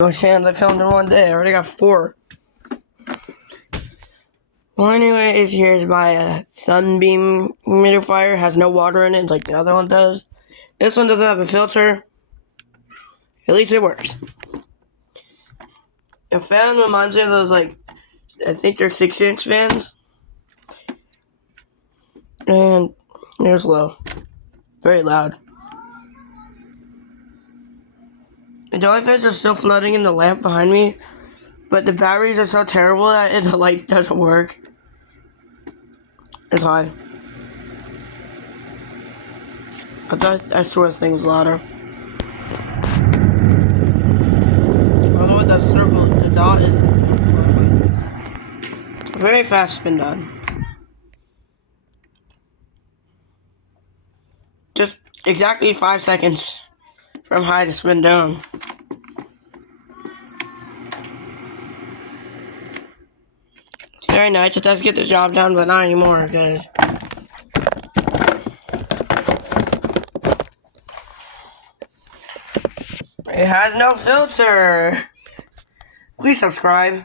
No chance I filmed in one day. I already got 4. Well, anyways, here's my Sunbeam humidifier. It has no water in it like the other one does. This one doesn't have a filter. At least it works. The fan reminds me of those, I think they're 6-inch fans. And there's low. Very loud. The jelly fish are still floating in the lamp behind me, but the batteries are so terrible that the light doesn't work. It's high. I swear this thing's louder. I don't know what that circle, the dot is. Very fast spin done. Just exactly 5 seconds from high to spin down. It's very nice. It does get the job done, but not anymore because it has no filter. Please subscribe.